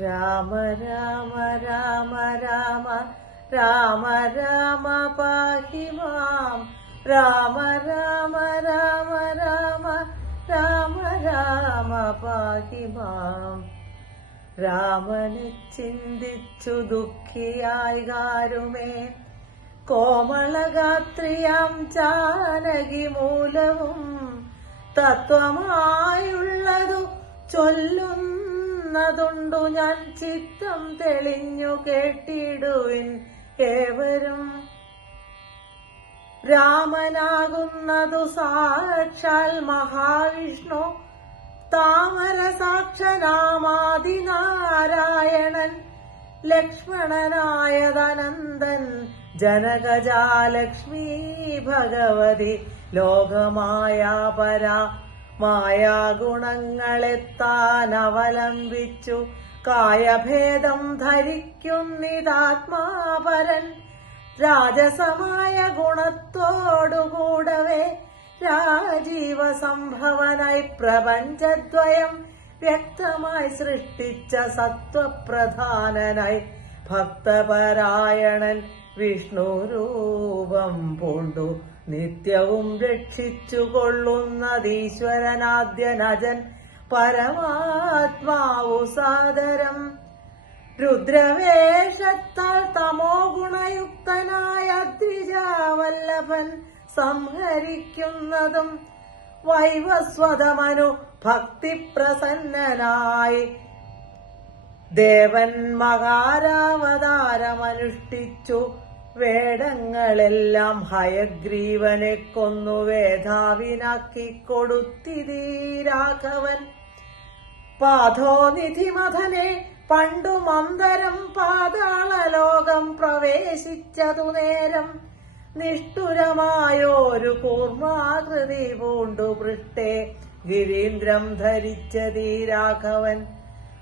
രാമ രാമ രാമ രാമ രാമ രാമ പാഹി മാം. രാമ രാമ രാമ രാമ രാമ രാമ പാഹി മാം. രാമനെ ചിന്തിച്ചു ദുഃഖിയായി കാരുമേ. കോമളഗാത്രിയാം ജാനകി മൂലവും തത്വമായുള്ളതു ചൊല്ലുന്നതുണ്ടു ഞാൻ ചിത്തം തെളിഞ്ഞു കേട്ടിടുവിൻ ഏവരും. രാമനാകുന്നതു സാക്ഷാൽ മഹാവിഷ്ണു. താമര സാക്ഷനാമാതിനാരായണൻ ലക്ഷ്മണനായതനന്ദൻ ജനകജാലക്ഷ്മി ഭഗവതി. ലോകമായ പര മായാഗുണങ്ങളെത്താൻ അവലംബിച്ചു കായഭേദം ധരിക്കുന്നിതാത്മാപരൻ. രാജസമായ ഗുണത്തോടുകൂടവേ. രാജീവ സംഭവനായി പ്രപഞ്ചദ്വയം വ്യക്തമായി സൃഷ്ടിച്ച സത്വപ്രധാനനായി ഭക്തപരായണൻ വിഷ്ണു രൂപം പൂണ്ടു. നിത്യവും രക്ഷിച്ചു കൊള്ളുന്നതീശ്വരനാദ്യനജൻ പരമാത്മാവു സാദരം. രുദ്രവേഷത്താൽ തമോ ഗുണയുക്തനായ ദ്വിജാവല്ലഭൻ സംഹരിക്കുന്നതും വൈവസ്വതമനു ഭക്തിപ്രസന്നനായി. ദേവൻ മകാരാവതാരമനുഷ്ഠിച്ചു വേടങ്ങളെല്ലാം ഹയഗ്രീവനെ കൊന്നു വേധാവിനാക്കി കൊടുത്തിരീ രാഘവൻ. പാഥോനിധിമഥനെ പണ്ടു മന്ദരം പാതാളലോകം പ്രവേശിച്ചതു നേരം നിഷ്ഠുരമായോരു കൂർമാകൃതി പൂണ്ടു പൃഷ്ഠേ ഗിരീന്ദ്രം ധരിച്ചതീ രാഘവൻ.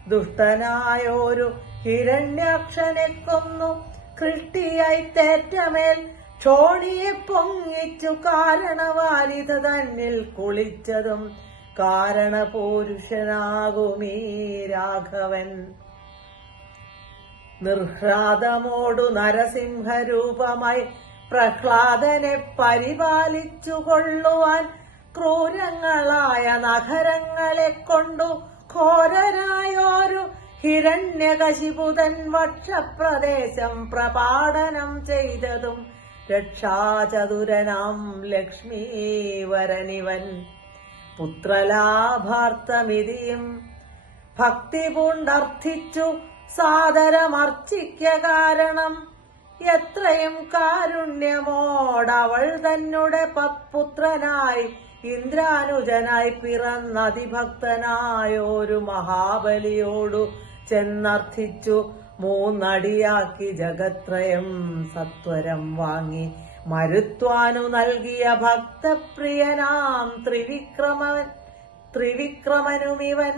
ദുഷ്ടനായോരു ഹിരണ്യാക്ഷനെ കൊന്നു കൃഷ്ടിയായി തേറ്റമേൽ ക്ഷോണിയെ പൊങ്ങിച്ചു കാരണവാരിത തന്നിൽ കുളിച്ചതും കാരണപൂരുഷനാകുമീ രാഘവൻ. നിർഹ്ലാദമോടു നരസിംഹരൂപമായി പ്രഹ്ലാദനെ പരിപാലിച്ചു കൊള്ളുവാൻ ക്രൂരങ്ങളായ നഗരങ്ങളെ കൊണ്ടു ഘോരരായോരു ഹിരണ്യകശിപുതൻ വക്ഷപ്രദേശം പ്രപാടനം ചെയ്തതും രക്ഷാചതുരനാം ലക്ഷ്മീവരനിവൻ. പുത്രലാഭാർത്ഥമിതിയും ഭക്തി പൂണ്ടർത്ഥിച്ചു സാദരമർച്ചിക്ക കാരണം. എത്രയും കാരുണ്യമോടവൾ തന്നെ പത്പുത്രനായി ഇന്ദ്രാനുജനായി പിറന്നതിഭക്തനായോരു മഹാബലിയോടു ചെന്നർത്ഥിച്ചു. മൂന്നടിയാക്കി ജഗത്രയം സത്വരം വാങ്ങി. മരുത്വാനു നൽകിയ ഭക്തപ്രിയനാം ത്രിവിക്രമൻ ത്രിവിക്രമനുമിവൻ.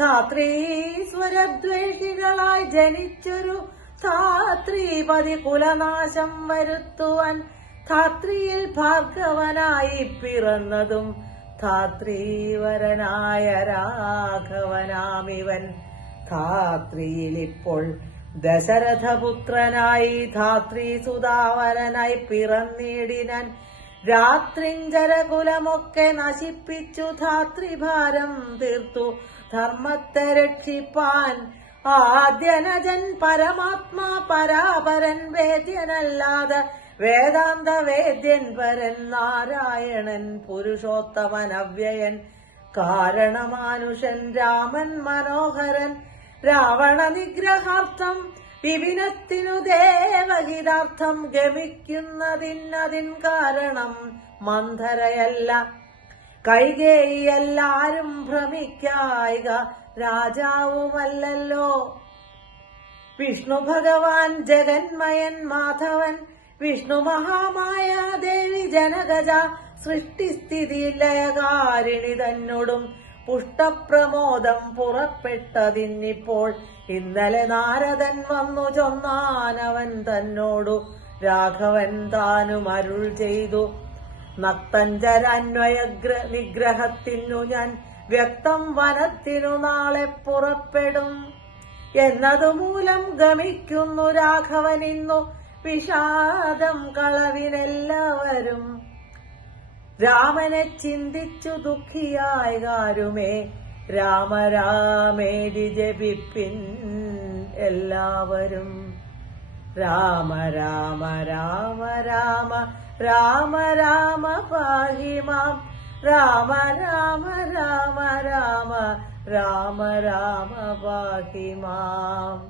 ധാത്രീസ്വരദ്വേഷികളായി ജനിച്ചൊരു ധാത്രീപതി കുലനാശം വരുത്തുവാൻ ധാത്രിയിൽ ഭാർഗവനായി പിറന്നതും ധാത്രീവരനായ രാഘവനാമിവൻ. ധാത്രിയിൽ ഇപ്പോൾ ദശരഥപുത്രനായി ധാത്രി സുധാവരനായി പിറന്നിടിനൻ രാത്രിഞ്ചരകുലമൊക്കെ നശിപ്പിച്ചു ധാത്രിഭാരം തീർത്തു. ധർമ്മത്തെ രക്ഷിപ്പാൻ ആദ്യനജൻ പരമാത്മാ പരാപരൻ വേദ്യനല്ലാതെ വേദാന്ത വേദ്യൻ പരൻ നാരായണൻ പുരുഷോത്തമൻ അവ്യയൻ കാരണമാനുഷൻ രാമൻ മനോഹരൻ രാവണ നിഗ്രഹാർത്ഥം വിപിനത്തിനു ദേവഹിതാർത്ഥം ഗമിക്കുന്നതിനതിൻ കാരണം മന്ധരയല്ല. കൈകേയി എല്ലാരും ഭ്രമിക്കായിക രാജാവുമല്ലല്ലോ. വിഷ്ണു ഭഗവാൻ ജഗന്മയൻ മാധവൻ വിഷ്ണു മഹാമായ ദേവി ജനകജ സൃഷ്ടിസ്ഥിതി ലയകാരിണി തന്നോടും പുഷ്ടപ്രമോദം പുറപ്പെട്ടതിന്നിപ്പോൾ ഇന്നലെ നാരദൻ വന്നു ചൊന്നാനവൻ തന്നോടു രാഘവൻ താനും അരുൾ ചെയ്തു. നത്തഞ്ചരന്വയഗ്ര നിഗ്രഹത്തിനു ഞാൻ വ്യക്തം വനത്തിനു നാളെ പുറപ്പെടും എന്നതുമൂലം ഗമിക്കുന്നു രാഘവൻ ഇന്നു വിഷാദം കളവിനെല്ലാവരും. രാമനെ ചിന്തിച്ചു ദുഃഖിയായ കാരുമേ രാമരാമേരി ജപിപ്പിൻ എല്ലാവരും രാമ രാമ രാമ രാമ രാമ രാമ പാഹിമാം രാമ രാമ രാമ രാമ രാമ രാമ പാഹി മാം